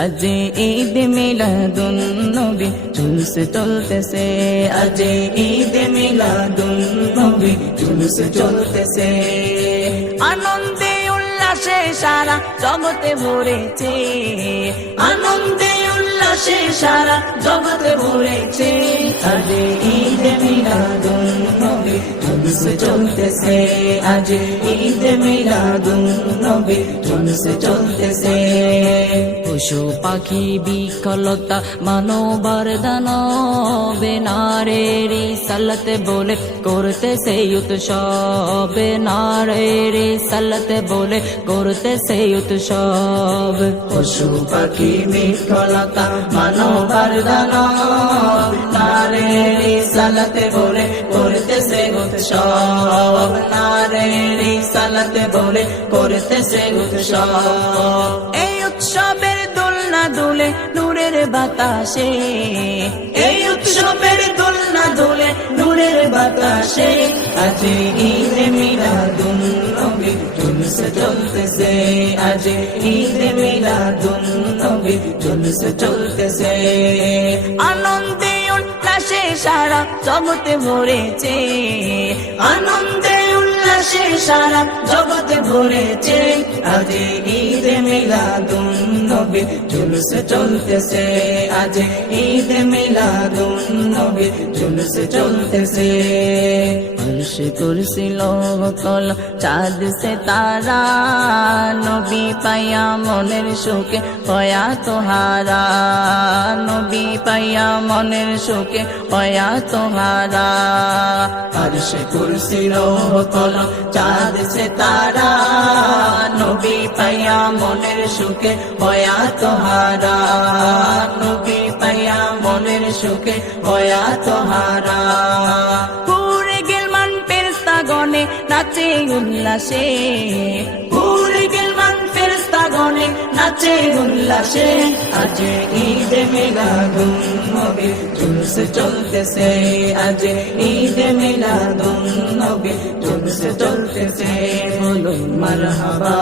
আজ ঈদ মিলাদুন নবী জুলুস চলতেছে, আজ ঈদ মিলাদুন নবী জুলুস চলতেছে। আনন্দে উল্লাসে সারা জগতে ভরেছে, আনন্দে উল্লাসে সারা জগতে ভরেছে। আজ ঈদ মিলাদুন নবী জুলুস চলতেছে, আজ ঈদ মিলাদুন নবী জুলুস চলতেছে। পশু পাখি বিকলতা মানবার দানবে নারীর রিসালাত বলে করতেছে উৎসব, নারীর রিসালাত বলে করতেছে উৎসব। পশু পাখি বিকলতা মানবার দানব নারীর রিসালাত বলে করতেছে উৎসব, নারীর রিসালাত বলে করতেছে উৎসব। এই উৎসবের দোলনা দুলে নূরের বাতাসে, এই উৎসবের দোলনা দুলে নূরের বাতাসে। আজ ঈদ মিলাদুন নবী জুলুস চলতেছে, আজ ঈদ মিলাদুন নবী জুলুস চলতেছে। আনন্দে উল্লাসে সারা জগতে ভরেছে, আনন্দে উল্লাসে সারা জগতে ভরেছে। আজ ঈদ মিলাদুন নবী জুলুস চলতেছে, আজ ঈদ মিলাদুন নবী জুলুস চলতেছে। अर्श कुर्सी लोकल चाँद से तारा नबी पाया मनेर सुखे हया तोहारा, नबी पाया मनेर सुखे हया तोहारा। अर्श कुर्सी लोकल चाँद से तारा नबी पाया मनेर सुखे हया तोहारा, नबी पाया मनेर सुखे हया तोहारा। গনে নাচে উল্লাসে, ভুলে গেলমান ফেরেশতা গনে নাচে উল্লাসে। আজ ঈদ মিলাদুন নবী জুলুস চলতেছে, আজ ঈদ মিলাদুন নবী জুলুস চলতেছে। বলুন মারহাবা।